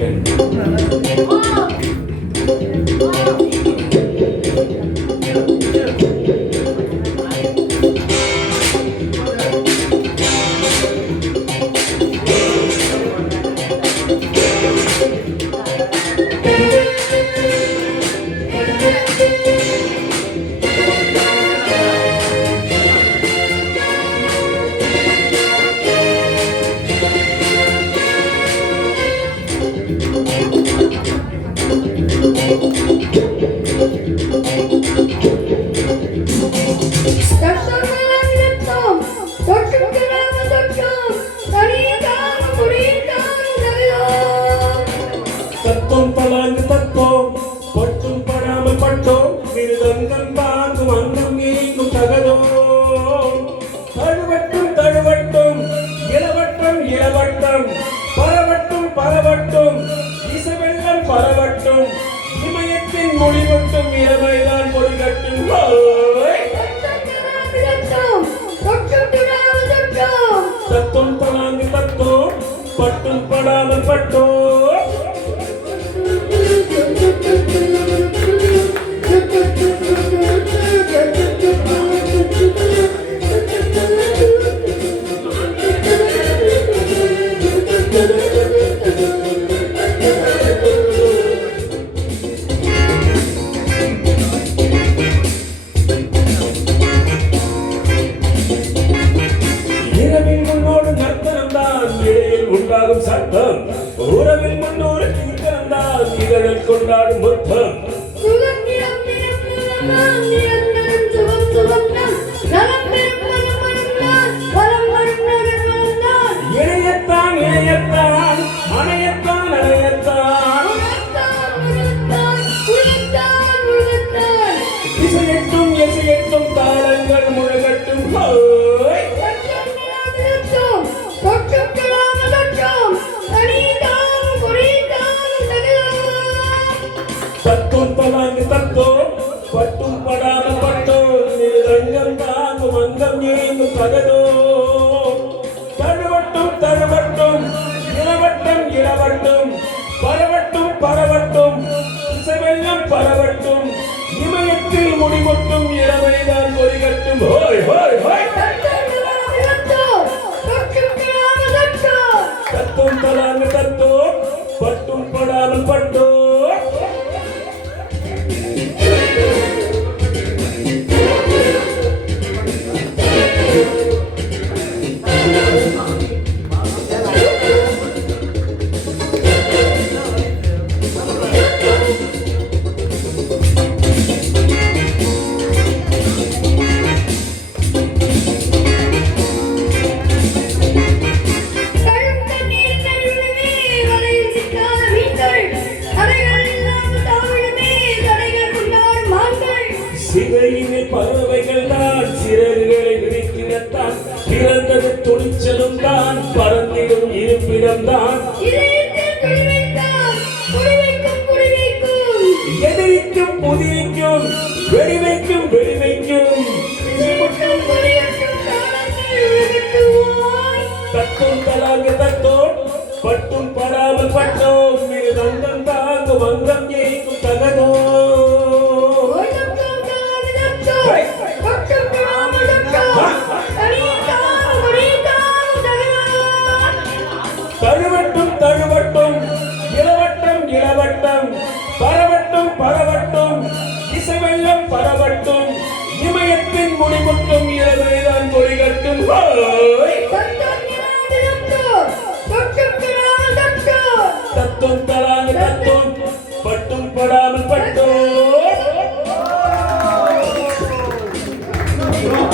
விட்டேன். தத்துவம் பலாங்கு தத்துவம் பட்டும் படாமல் பட்டோம் மிருதங்கம் தாங்கும் அங்கம் நீங்கும் தகதோ தழுவட்டும் தழுவட்டும் இளவட்டம் இளவட்டம் பரவட்டும் பரவட்டும் இசவெல்லம் பரவட்டும் இமயத்தின் மொழிவட்டும் இளமைதான் மொழிகட்டும் தத்துவம் பலாங்கு தத்துவம் பட்டும் படாமல் பட்டோம் உண்டாகும் சட்டம் உறவில் முன்னோரு தீர்த்தான் இதழில் கொண்டாடும் முற்பம் இணையத்தான் இணையத்தான் அணையத்தான் அணையத்தான் இசையட்டும் இசையட்டும் தாளங்கள் முழகட்டும் தத்துவம் பலாங்கு தத்துவம் பட்டும் படாமல் பட்டோம் நிரங்கம் தாங்கும் அங்கம் நீங்கும் தகதோ தழுவட்டும் தழுவட்டும் இளவட்டம் இளவட்டும் பரவட்டும் பரவட்டும் இசைவெல்லம் பரவட்டும் இமயத்தில் முடிவட்டும் இளமைதான் மொழிகட்டும் ஹோய் ஹோய் ஹோய் தத்துவம் பலாங்கு தத்துவம் பட்டும் படாமல் பட்டோம் சிறையினை பறவைகள் தான் சிறகுகளை விரிக்கிறத்தான் பிறந்தது துணிச்சலும் தான் பறந்திடும் இருப்பிடம் தான் எதிரிக்கும் புதிரிக்கும் வெடிவைக்கும் வெடிவைக்கும் தத்துவம் தலாங்கு தத்துவம் பட்டும் படாமல் பட்டோம் மிருதங்கம் தாங்கும் அங்கம் ஏய்க்கும் தகதோ தழுவட்டும் தழுவட்டும் இளவட்டம் இளவட்டம் பரவட்டும் பரவட்டும் இசைவெல்லம் பரவட்டும் இமயத்தின் முடிவட்டும் இளமைதான் மொழிகட்டும்